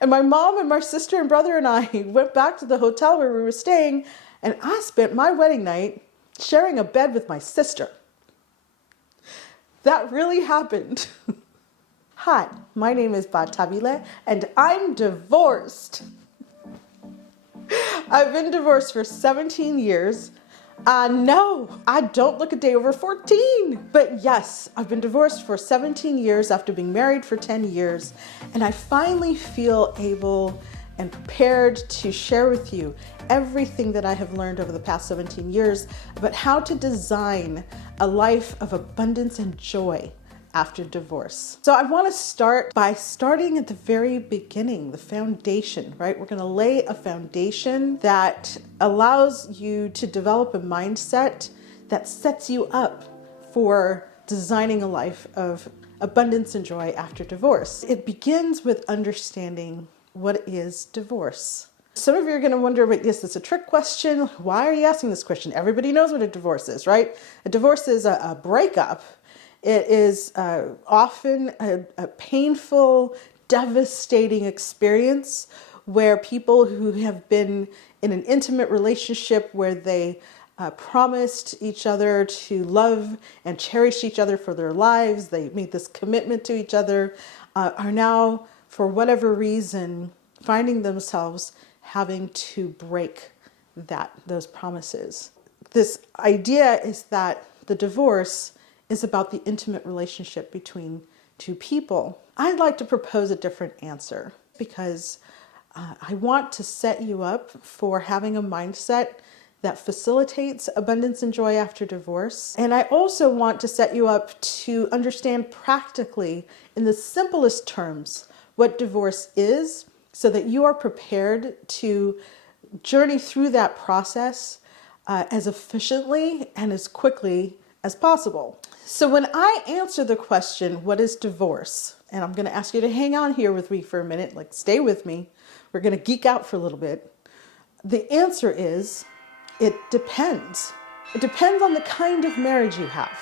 And my mom and my sister and brother and I went back to the hotel where we were staying, and I spent my wedding night sharing a bed with my sister. That really happened. Hi, my name is Batabile, and I'm divorced. I've been divorced for 17 years. No, I don't look a day over 14. But yes, I've been divorced for 17 years after being married for 10 years. And I finally feel able and prepared to share with you everything that I have learned over the past 17 years about how to design a life of abundance and joy after divorce. So I want to start by starting at the very beginning, the foundation, right? We're going to lay a foundation that allows you to develop a mindset that sets you up for designing a life of abundance and joy after divorce. It begins with understanding what is divorce. Some of you are going to wonder, wait, yes, it's a trick question. Why are you asking this question? Everybody knows what a divorce is, right? A divorce is a breakup. It is often a painful, devastating experience where people who have been in an intimate relationship where they promised each other to love and cherish each other for their lives, they made this commitment to each other, are now, for whatever reason, finding themselves having to break those promises. This idea is that the divorce is about the intimate relationship between two people. I'd like to propose a different answer because I want to set you up for having a mindset that facilitates abundance and joy after divorce. And I also want to set you up to understand practically, in the simplest terms, what divorce is so that you are prepared to journey through that process as efficiently and as quickly as possible. So when I answer the question, what is divorce? And I'm going to ask you to hang on here with me for a minute, like stay with me. We're going to geek out for a little bit. The answer is, it depends. It depends on the kind of marriage you have.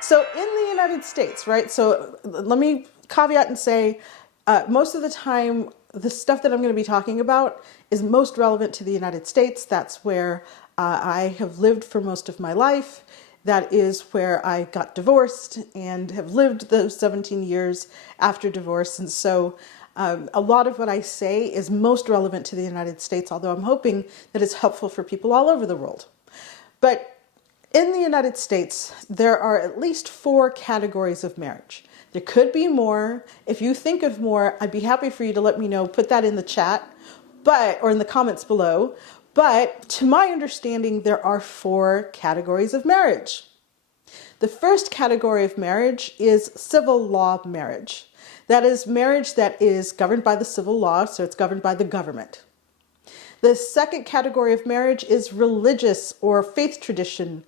So in the United States, right? So let me caveat and say, most of the time, the stuff that I'm going to be talking about is most relevant to the United States. That's where I have lived for most of my life. That is where I got divorced and have lived those 17 years after divorce. And so a lot of what I say is most relevant to the United States, although I'm hoping that it's helpful for people all over the world. But in the United States, there are at least 4 categories of marriage. There could be more. If you think of more, I'd be happy for you to let me know, put that in the chat, or in the comments below. But to my understanding, there are 4 categories of marriage. The first category of marriage is civil law marriage. That is marriage that is governed by the civil law, so it's governed by the government. The second category of marriage is religious or faith tradition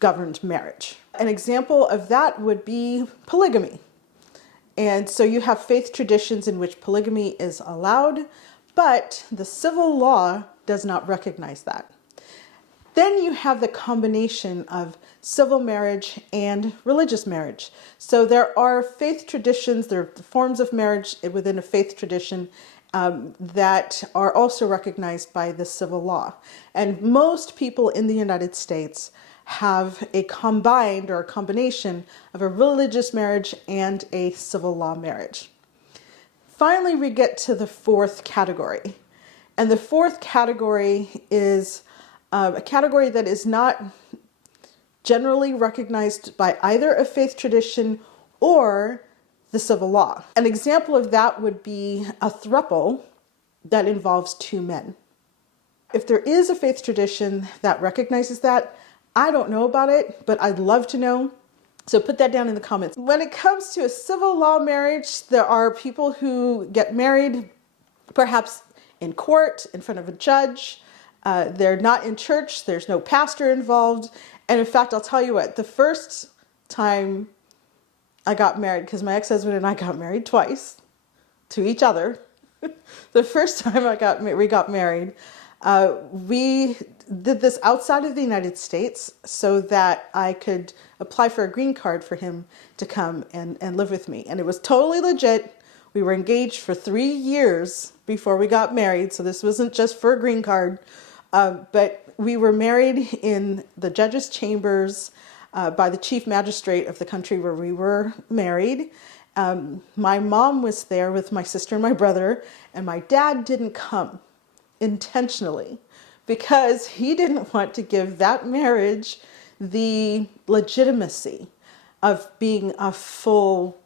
governed marriage. An example of that would be polygamy. And so you have faith traditions in which polygamy is allowed, but the civil law does not recognize that. Then you have the combination of civil marriage and religious marriage. So there are faith traditions, there are forms of marriage within a faith tradition that are also recognized by the civil law. And most people in the United States have a combined or a combination of a religious marriage and a civil law marriage. Finally, we get to the 4th category. And the 4th category is a category that is not generally recognized by either a faith tradition or the civil law. An example of that would be a throuple that involves 2 men. If there is a faith tradition that recognizes that, I don't know about it, but I'd love to know. So put that down in the comments. When it comes to a civil law marriage, there are people who get married perhaps in court, in front of a judge. They're not in church. There's no pastor involved. And in fact, I'll tell you what, the first time I got married, because my ex-husband and I got married twice to each other. The first time we got married, we did this outside of the United States so that I could apply for a green card for him to come and live with me. And it was totally legit. We were engaged for 3 years before we got married, so this wasn't just for a green card. But we were married in the judge's chambers by the chief magistrate of the country where we were married. My mom was there with my sister and my brother, and my dad didn't come intentionally because he didn't want to give that marriage the legitimacy of being a full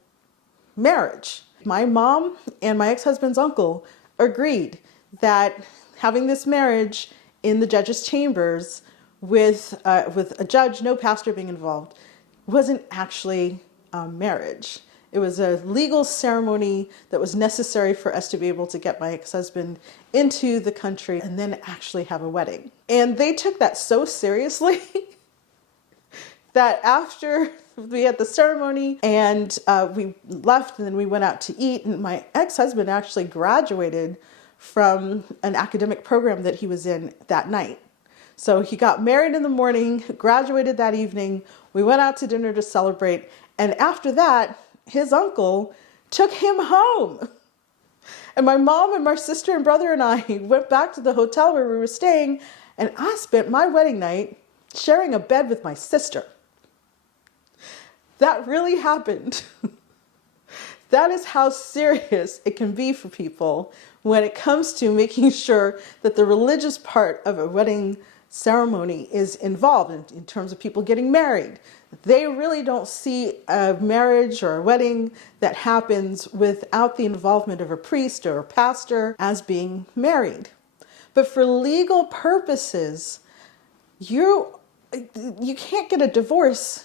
marriage. My mom and my ex-husband's uncle agreed that having this marriage in the judge's chambers with a judge, no pastor being involved, wasn't actually a marriage. It was a legal ceremony that was necessary for us to be able to get my ex-husband into the country and then actually have a wedding. And they took that so seriously that after we had the ceremony and we left and then we went out to eat, and my ex-husband actually graduated from an academic program that he was in that night. So he got married in the morning, graduated that evening, we went out to dinner to celebrate, and after that, his uncle took him home. And my mom and my sister and brother and I went back to the hotel where we were staying, and I spent my wedding night sharing a bed with my sister. That really happened. That is how serious it can be for people when it comes to making sure that the religious part of a wedding ceremony is involved in terms of people getting married. They really don't see a marriage or a wedding that happens without the involvement of a priest or a pastor as being married. But for legal purposes, you can't get a divorce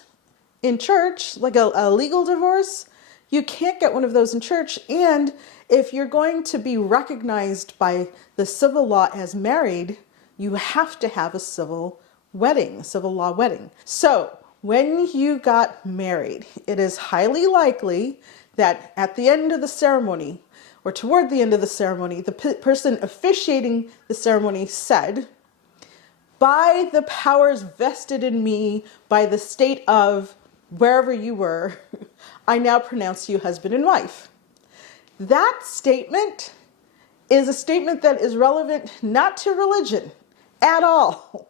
in church, like a legal divorce. You can't get one of those in church. And if you're going to be recognized by the civil law as married, you have to have a civil wedding, a civil law wedding. So when you got married, it is highly likely that at the end of the ceremony or toward the end of the ceremony, the person officiating the ceremony said, "By the powers vested in me by the state of wherever you were, I now pronounce you husband and wife." That statement is a statement that is relevant not to religion at all.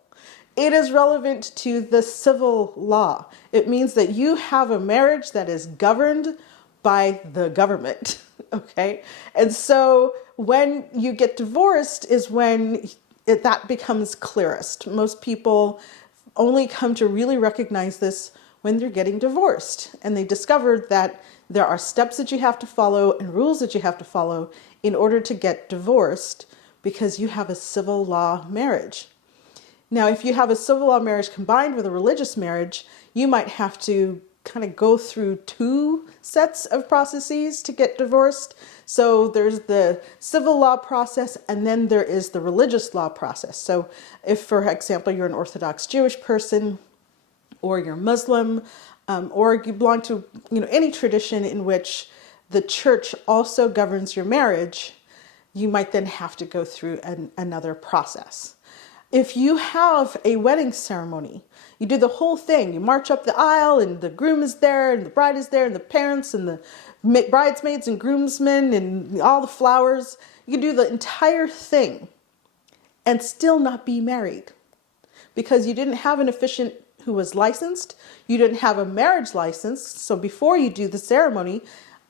It is relevant to the civil law. It means that you have a marriage that is governed by the government, okay? And so when you get divorced is when that becomes clearest. Most people only come to really recognize this when they're getting divorced, and they discovered that there are steps that you have to follow and rules that you have to follow in order to get divorced because you have a civil law marriage. Now, if you have a civil law marriage combined with a religious marriage, you might have to kind of go through 2 sets of processes to get divorced. So there's the civil law process, and then there is the religious law process. So if, for example, you're an Orthodox Jewish person, or you're Muslim, or you belong to any tradition in which the church also governs your marriage, you might then have to go through another process. If you have a wedding ceremony, you do the whole thing. You march up the aisle and the groom is there and the bride is there and the parents and the bridesmaids and groomsmen and all the flowers. You can do the entire thing and still not be married because you didn't have an officiant who was licensed. You didn't have a marriage license. So before you do the ceremony,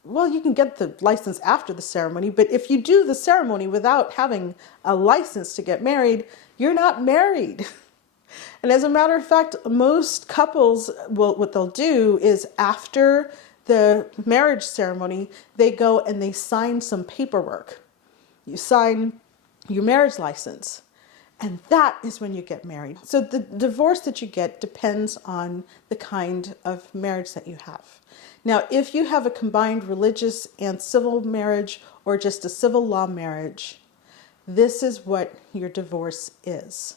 well, you can get the license after the ceremony, but if you do the ceremony without having a license to get married, you're not married. And as a matter of fact, most couples, what they'll do is after the marriage ceremony, they go and they sign some paperwork. You sign your marriage license, and that is when you get married. So the divorce that you get depends on the kind of marriage that you have. Now, if you have a combined religious and civil marriage or just a civil law marriage, this is what your divorce is.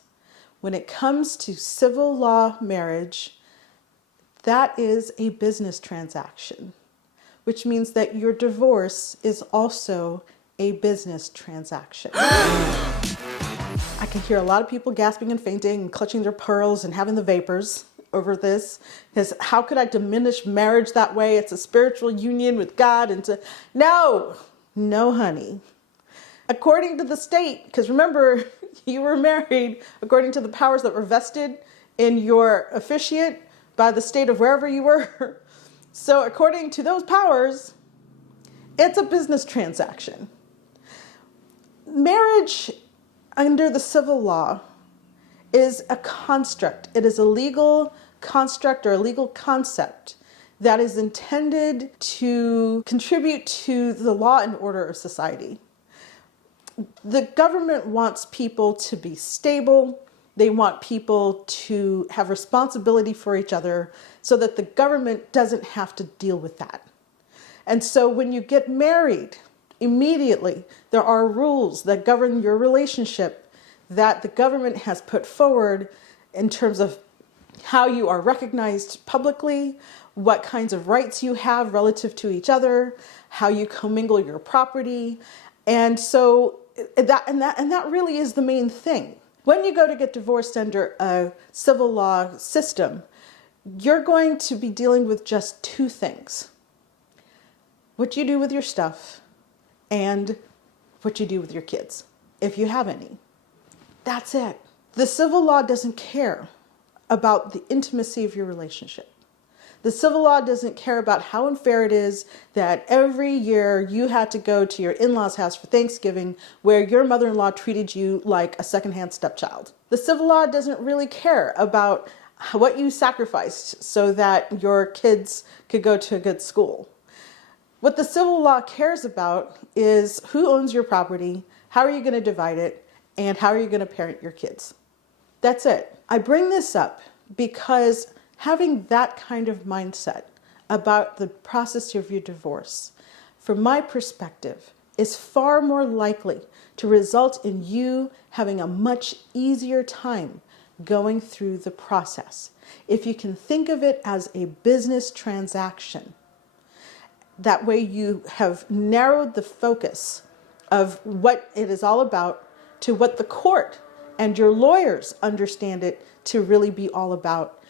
When it comes to civil law marriage, that is a business transaction, which means that your divorce is also a business transaction. I can hear a lot of people gasping and fainting and clutching their pearls and having the vapors over this, because how could I diminish marriage that way? It's a spiritual union with God. No, No, honey. According to the state, because remember, you were married according to the powers that were vested in your officiant by the state of wherever you were. So according to those powers, it's a business transaction. Marriage under the civil law is a construct. It is a legal construct or a legal concept that is intended to contribute to the law and order of society. The government wants people to be stable. They want people to have responsibility for each other so that the government doesn't have to deal with that. And so when you get married, immediately there are rules that govern your relationship that the government has put forward in terms of how you are recognized publicly, what kinds of rights you have relative to each other, how you commingle your property. And so that really is the main thing. When you go to get divorced under a civil law system, you're going to be dealing with just two things: what you do with your stuff and what you do with your kids, if you have any. That's it. The civil law doesn't care about the intimacy of your relationship. The civil law doesn't care about how unfair it is that every year you had to go to your in-laws' house for Thanksgiving where your mother-in-law treated you like a secondhand stepchild. The civil law doesn't really care about what you sacrificed so that your kids could go to a good school. What the civil law cares about is who owns your property, how are you going to divide it, and how are you going to parent your kids. That's it. I bring this up because having that kind of mindset about the process of your divorce, from my perspective, is far more likely to result in you having a much easier time going through the process. If you can think of it as a business transaction, that way you have narrowed the focus of what it is all about to what the court and your lawyers understand it to really be all about.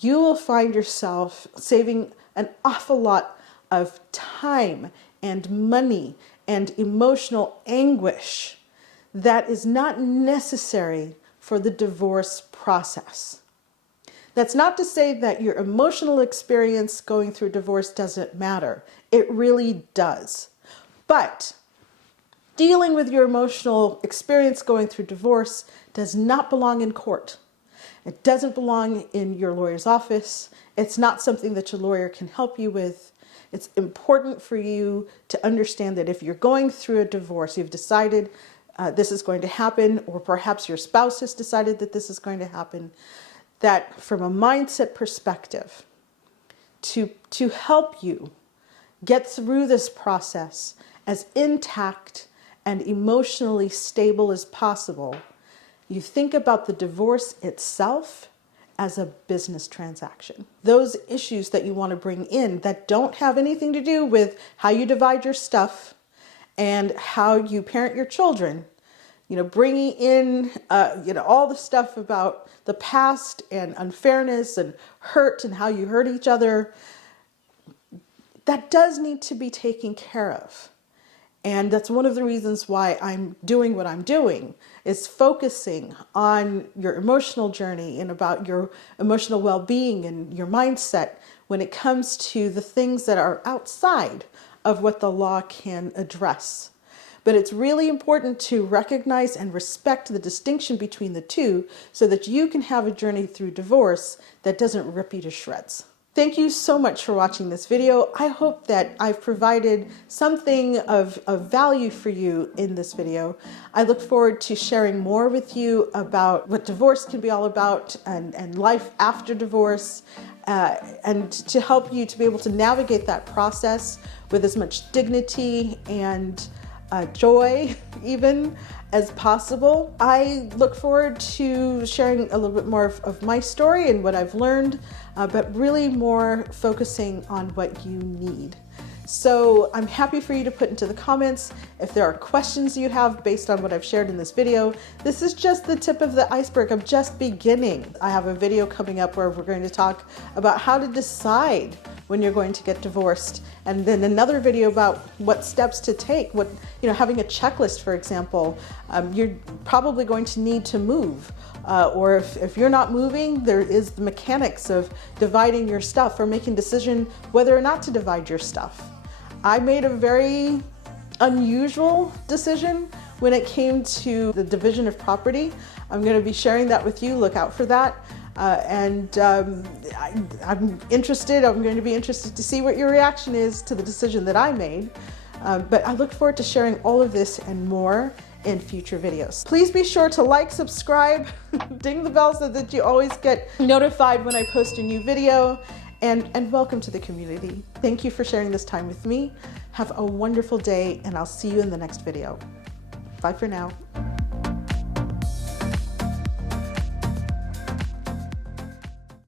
You will find yourself saving an awful lot of time and money and emotional anguish that is not necessary for the divorce process. That's not to say that your emotional experience going through divorce doesn't matter. It really does. But dealing with your emotional experience going through divorce does not belong in court. It doesn't belong in your lawyer's office. It's not something that your lawyer can help you with. It's important for you to understand that if you're going through a divorce, you've decided this is going to happen, or perhaps your spouse has decided that this is going to happen, that from a mindset perspective, to help you get through this process as intact and emotionally stable as possible, you think about the divorce itself as a business transaction. Those issues that you want to bring in that don't have anything to do with how you divide your stuff and how you parent your children, bringing in, all the stuff about the past and unfairness and hurt and how you hurt each other, that does need to be taken care of. And that's one of the reasons why I'm doing what I'm doing, is focusing on your emotional journey and about your emotional well-being and your mindset when it comes to the things that are outside of what the law can address. But it's really important to recognize and respect the distinction between the two so that you can have a journey through divorce that doesn't rip you to shreds. Thank you so much for watching this video. I hope that I've provided something of value for you in this video. I look forward to sharing more with you about what divorce can be all about and life after divorce, and to help you to be able to navigate that process with as much dignity and joy even as possible. I look forward to sharing a little bit more of my story and what I've learned, but really more focusing on what you need. So I'm happy for you to put into the comments if there are questions you have based on what I've shared in this video. This is just the tip of the iceberg. I'm just beginning. I have a video coming up where we're going to talk about how to decide when you're going to get divorced, and then another video about what steps to take, having a checklist, for example. You're probably going to need to move, or if you're not moving, there is the mechanics of dividing your stuff or making a decision whether or not to divide your stuff. I made a very unusual decision when it came to the division of property. I'm going to be sharing that with you. Look out for that. I'm interested. I'm going to be interested to see what your reaction is to the decision that I made. But I look forward to sharing all of this and more in future videos. Please be sure to like, subscribe, ding the bell so that you always get notified when I post a new video. And welcome to the community. Thank you for sharing this time with me. Have a wonderful day, and I'll see you in the next video. Bye for now.